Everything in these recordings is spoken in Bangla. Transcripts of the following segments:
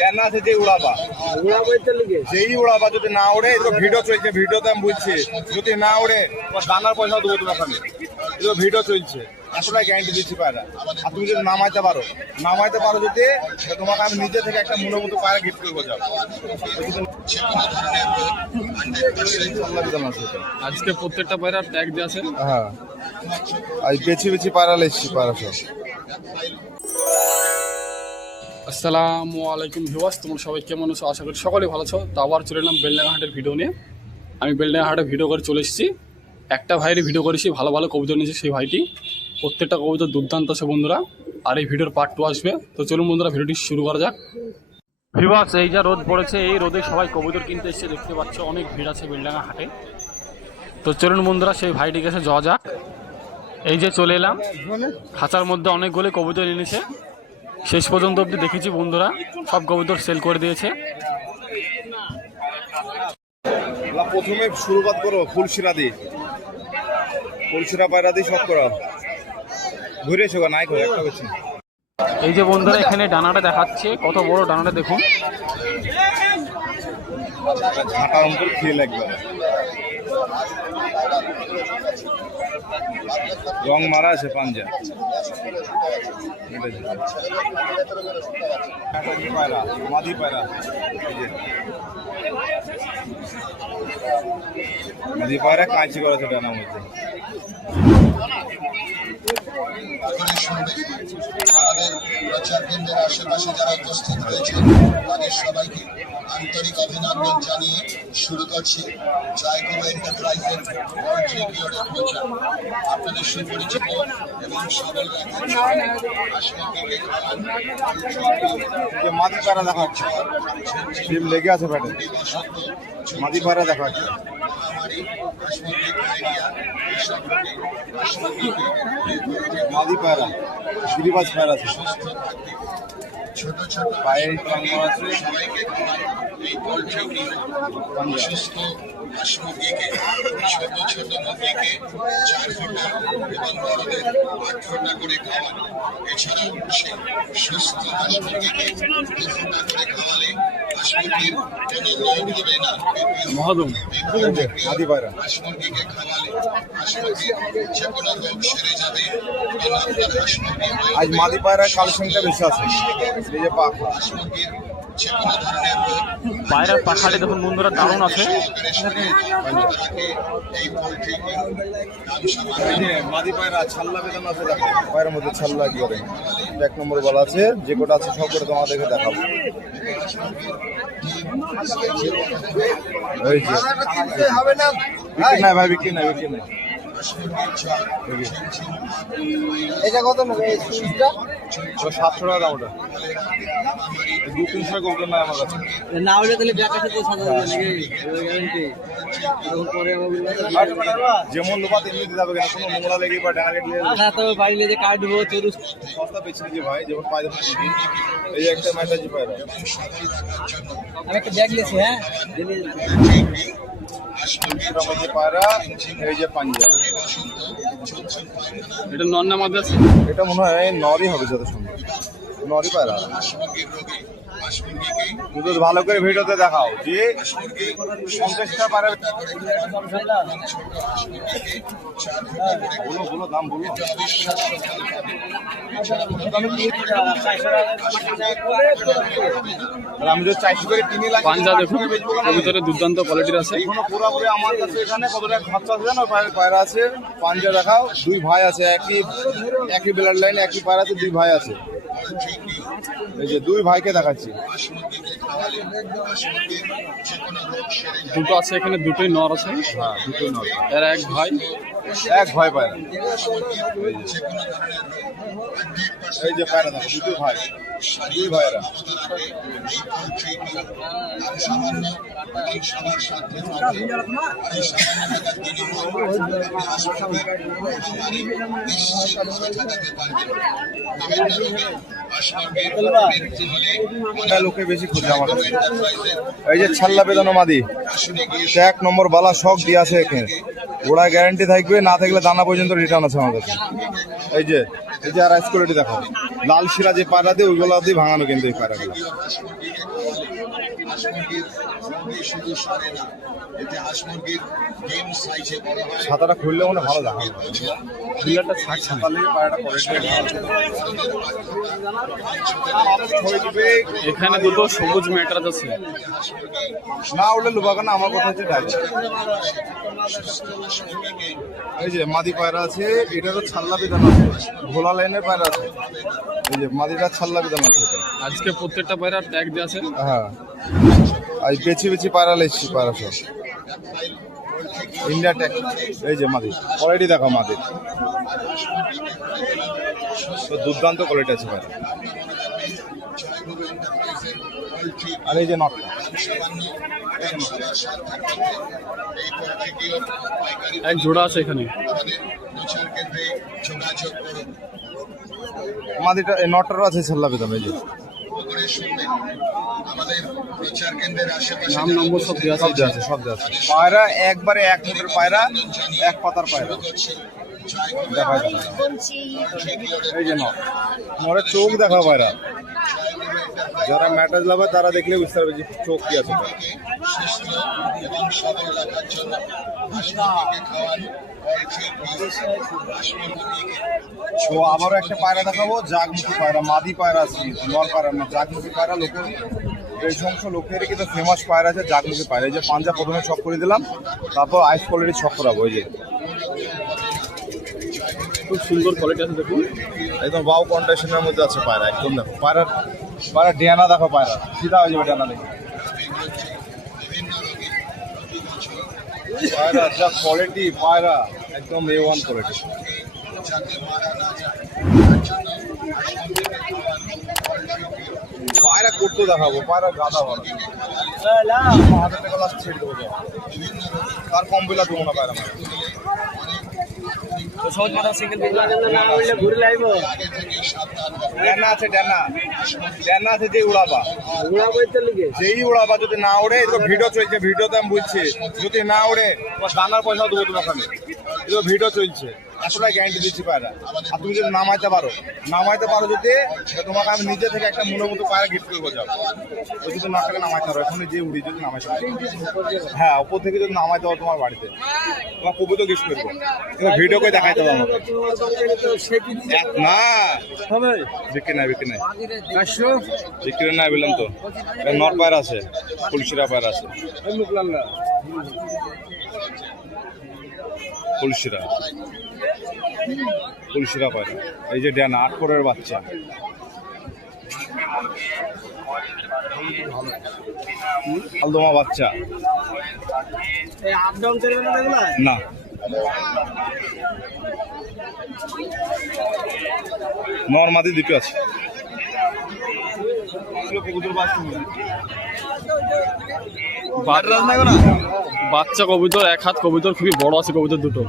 ডানা আছে যে উড়াবা যেই উড়াবা যদি না ওড়ে তো ভিডিও চলছে, ভিডিওতে আমি বলছি যদি না ওড়ে তোমার দানার পয়সা দেবো তোমার ওখানে, এগুলো ভিডিও চলছে, আসলে গ্যারান্টি দিচ্ছি পায়রা। আর তুমি যদি নামাইতে পারো যদি তোমাকে আমি নিজে থেকে একটা মনের মতো পায়রা গিফট করবো। যাও আজকে প্রত্যেকটা পায়রা ট্যাগ দিয়ে আছে। হ্যাঁ, আজ বেছি বেছি পায়রা লেছি পায়রা সব। আসসালামু আলাইকুম ভিউয়ার্স, তোমরা সবাই কেমন আছো? আশা করি সকলেই ভালো আছো। তো আবার চলে এলাম বেলডাঙ্গা হাটের ভিডিও নিয়ে। আমি বেলডাঙ্গা হাটের ভিডিও করে চলে এসেছি। একটা ভাইয়ের ভিডিও করেছি, ভালো ভালো কবুতর নিয়েছে সেই ভাইটি। প্রত্যেকটা কবুতর দুর্দান্ত আছে বন্ধুরা। আর এই ভিডিওর পার্ট 2 আসবে। তো চলুন বন্ধুরা ভিডিওটি শুরু করা যাক। ভিউয়ার্স, এই যা রোদ পড়েছে, এই রোদে সবাই কবুতর কিনতে এসেছে, দেখতে পাচ্ছ অনেক ভিড় আছে বেলডাঙ্গা হাটে। তো চলুন বন্ধুরা সেই ভাইটির কাছে যাওয়া যাক। এই যে চলে এলাম, খাঁচার মধ্যে অনেকগুলো কবুতর এনেছে। শেষ পর্যন্ত অবধি দেখেছি বন্ধুরা, সব কবুতর সেল করে দিয়েছে। প্রথমে শুরুবাত করো ফুলশিরা দিয়ে, ফুলশিরা পায়রা দিয়ে সব করো। ঘুরে এসো নাই করে একটা হচ্ছে। এই যে বন্ধুরা এখানে ডানাটা দেখাচ্ছে, কত বড় ডানাটা দেখুন। ঝাঁটার অন্তর খেয়ে লাগবে, রং মারা আছে পাঞ্জা। পায়রা মাদি পায়রা, মাদি পায়রা কাঁচি করেছে ডানার মধ্যে। আমাদের প্রচার কেন্দ্রের আশেপাশে যারা উপস্থিত রয়েছে তাদের সবাইকে আন্তরিক অভিনন্দন জানিয়ে শুরু করছি জয়গুরু এন্টারপ্রাইজের পোল্ট্রি পিরিয়ডের প্রচার। আপনাদের সুপরিচিত এবং সবল মাদি পায়রা দেখা যাচ্ছে, ডিম লেগে আছে পেটে, মাদি পায়রা দেখা যাচ্ছে। মাদি পায়রা গিরিবাজ পায়রা আছে, ছোট ছোট পায়ের টাঙ্গা আছে। এই পোল্ট্রি সুস্থ হাঁস মুরগিকে, ছোট ছোট মুরগিকে 4 ফোঁটা এবং বড়দের 8 ফোঁটা করে খাওয়ান। এছাড়াও সেই সুস্থ হাঁস মুরগিকে 2 ফোঁটা করে খাওয়ালে হাঁস মুরগির কোনো রোগ হবে না। মহাদম মাদি পায়রা হাঁস মুরগিকে খাওয়ালে হাঁস মুরগির যে কোনো রোগ সেরে যাবে এবং আপনার হাঁস মুরগি আজ মাদি পায়রার কালেকশনটা বেশি আছে। এই যে পাখা, হাঁস মুরগির যে কোনো ধরনের রোগ পায়রার পাখাটি দেখুন বন্ধুরা, দারুণ আছে। মাদি পায়রা ছাল্লা বেদানো আছে, দেখো পায়ের মধ্যে ছাল্লা কি করে। 1 নম্বর বলা আছে, যে কটা আছে সব করে তোমাদেরকে দেখাবো। এই যে বিক্রি নাই ভাই, বিক্রি নাই, বিক্রি নাই। এটা কত নেবে? 700 টাকা দাম। ওটা 200-300 কবুতর নাই আমার কাছে। না হলে তাহলে ব্যাকাশে তো সাদা হবে নাকি গ্যারান্টি তখন পরে যেমন লোপা তেমনি দিতে হবে, কেন কোনো নোংরা লেগে বা ডানা লেগে না তো বাইরে যে কাটবো চরু সস্তা বেছে নিয়েছি ভাই। যেমন পায়রা এই যে একটা ম্যাটাজি পায়রা, আমি একটা ব্যাগ নিয়েছি। হ্যাঁ পায়রা এই যে পাঞ্জা, এটা নন্না মাদ্রাস, এটা মনে হয় নরই হবে যত সুন্দর, নরই পায়রা। তুমি ভালো করে ভিডিওতে দেখাও যে 50টা পায়রা। বলো বলো দাম বলো। আমি তো 400 করে কিনে লাগবে। পাঞ্জা দেখুন, কবুতরের দুর্দান্ত কোয়ালিটির আছে। পুরোপুরি আমার কাছে এখানে কত টাকা খরচা আছে জানো? পায়রা আছে, পাঞ্জা দেখাও। 2 ভাই আছে, একই ব্লাড লাইন, একই পায়রা আছে, 2 ভাই আছে। এই যে 2 ভাইকে দেখাচ্ছি। দুটো আছে এখানে, দুটোই নর আছে। হ্যাঁ, দুটোই নর। এর এক ভাই পায়রা। এই যে পায়রা দেখো, 2 ভাই, 2 ভাইরা। লোকে বেশি খুঁজে আমার কাছে। এই যে ছাল্লা বেদানো মাদি, 1 নম্বর বালা শখ দিয়ে আছে এখানে। ওরা গ্যারান্টি থাকবে, না থাকলে দানা পর্যন্ত রিটার্ন আছে আমার কাছে। এই যে এই যে আর রাইস কোয়ালিটি দেখো, লাল শিরা যে পায়রা দিয়ে ওইগুলো দিয়ে ভাঙানো কিন্তু এই পায়রাগুলো। হাঁস মুরগিকে খাওয়ান। হাঁস মুরগির মুরগি শুধু সারে না, এতে হাঁস মুরগির ডিম সাইজে বড় হয়। ছাতাটা খুললে মনে ভালো দেখাবে, ফিল্ডারটা ছাড়ছে না। তাহলে পায়রাটা কোয়ালিটি এখানে দুটো সবুজ ম্যাটার আছে। না উঠলে লুবাকা না, আমার কথা হচ্ছে ডাইরেক্ট। এই যে মাদি পায়রা আছে, এটারও ছাল্লা বিধান আছে, ঘোলা লাইনের পায়রা আছে। এই যে মাদিটার ছাল্লা বিধান আছে এটা। আজকে প্রত্যেকটা পায়রা ট্যাগ দেওয়া আছে। হ্যাঁ, আর বেছে বেছে পায়রা লেছি পায়রা সব ইন্ডিয়া ট্যাগ। এই যে মাদি কোয়ালিটি দেখো, মাদির তো দুর্দান্ত কোয়ালিটি আছে পায়রা। আর এই যে নটটা, এক জোড়া আছে এখানে। যোগাযোগ করুন। মাদিটা এই নটটারও আছে ছাল্লা বিধান। এই যে আমাদের প্রচার কেন্দ্রের আশেপাশে নাম নম্বর সব দেওয়া সব আছে। দেওয়া আছে, সব দেওয়া আছে। পায়রা একবারে এক মুঠের পায়রা, এক পাতার পায়রা। দেখা যায় এই যে নরে চোখ দেখা পায়রা, যারা ম্যাটাজ লাভার তারা দেখলে বুঝতে পারবে যে চোখ কি আছে। সুস্থ এবং সবল রাখার জন্য হাঁস মুরগিকে খাওয়ান। হাঁস মুরগিকে তো আবারও একটা পায়রা দেখাবো, জাগমুখী পায়রা, মাদি পায়রা আছে, নর পায়রা না, জাগমুখী পায়রা। লোকের এই সমস্ত লোকের কিন্তু ফেমাস পায়রা আছে জাগমুখী পায়রা। এই যে পাঞ্জা প্রথমে ছক করে দিলাম, তারপর আইস কোয়ালিটির ছক করাবো। এই যে খুব সুন্দর কোয়ালিটি আছে দেখুন। একদম বাউ কন্ডিশনের মধ্যে আছে পায়রা, একদম দেখো পায়রা ডিয়ানা দেখো, পায়রা সিধা হয়ে যাবে ডিয়ানা দেখে। পায়রা যা কোয়ালিটি, পায়রা একদম A1 কোয়ালিটি। পায়রা করতে দেখাবো, পায়রা গাদা ভালো। হাজার টাকা লাস্ট ছেড়ে দেবো, তার কম বিলা দেবো না পায়রা। সহজ মাথা সিঙ্গেল পিস না উঠলে ঘুরে লাইব ড্যানা আছে, ড্যানা আছে যে উড়াবা, ঘোড়া বইতে লিগে যেই উড়াবা যদি না উড়ে, এদিকে ভিডিও চলছে, ভিডিওতে আমি বুঝছি, যদি না উড়ে তোমার দানার পয়সা দেবো তোমাকে আমি। এদিকে ভিডিও চলছে, এতটাই গ্যারান্টি দিচ্ছি পায়রা। আর তুমি যদি নামাইতে পারো যদি, তোমাকে আমি নিজে থেকে একটা মনের মতো পায়রা গিফট করবো। যাও ওই যদি নাটকে নামাইতে পারো, এখন যে উড়ি যদি নামাইতে পারো, হ্যাঁ ওপর থেকে যদি নামাইতে পারো তোমার বাড়িতে, তোমার কবিতা গিফট করবো। কিন্তু ভিডিও করে দেখাইতে পারো আমাকে না, বিক্রি নাই বিক্রি নাই বললাম তো। নর পায়রা আছে, ফুলশিরা পায়রা আছে, ফুলশিরা পায়রা। এই যে ড্যানা 8 কোরের বাচ্চা, আলদমা বাচ্চা আপ ডাউন করবে না এগুলা না। নর মাদি দুটো আছে। বাচ্চা কবুতর, এক হাত কবুতর, খুবই বড় আছে কবুতর দুটো।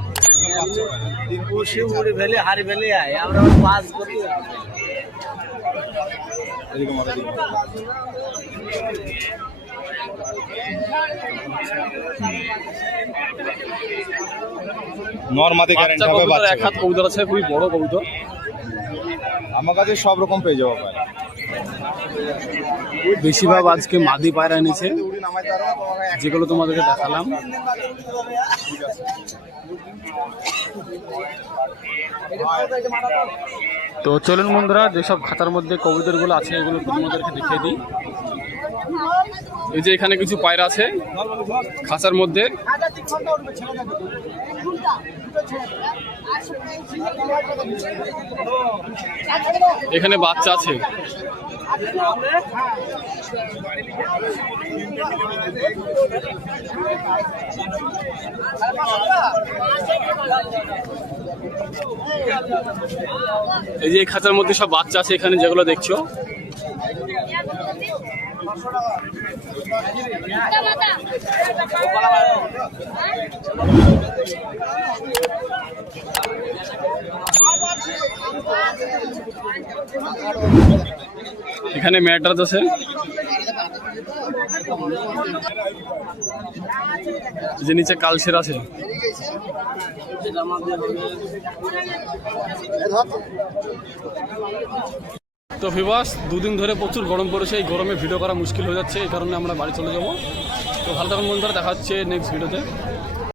বসে উড়ে ফেলে হারি ফেলে আয় আমরা পাস করি নর মাদি গ্যারান্টি বাচ্চা হবে। কবুতর, বাচ্চা এক হাত কবুতর আছে, খুবই বড় কবুতর। আমার কাছে সব রকম পেয়ে যাবো পায়রা। বেশিরভাগ আজকে মাদি পায়রা এনেছে, উড়ি নামাইতে পারো না, তোমাকে যেগুলো তোমাদেরকে দেখালাম। তো চলুন বন্ধুরা, যেসব খাতার মধ্যে কবুতরগুলো আছে এগুলো তোমাদেরকে দেখিয়ে দিই। এই যে এখানে কিছু পায়রা আছে খাঁচার মধ্যে। এখানে বাচ্চা আছে। এই যে এই খাঁচার মধ্যে সব বাচ্চা আছে এখানে যেগুলো দেখছো। এখানে ম্যাট্রাস আছে। যে নিচে কালশের আছে। এটা আমার দিয়ে হবে। তো ভিউয়ার্স, দুদিন ধরে প্রচুর গরম পড়েছে, এই গরমে ভিডিও করা মুশকিল হয়ে যাচ্ছে, এই কারণে আমরা বাড়ি চলে যাব। তো ভালো থাকুন বন্ধুরা, দেখা হচ্ছে নেক্সট ভিডিওতে।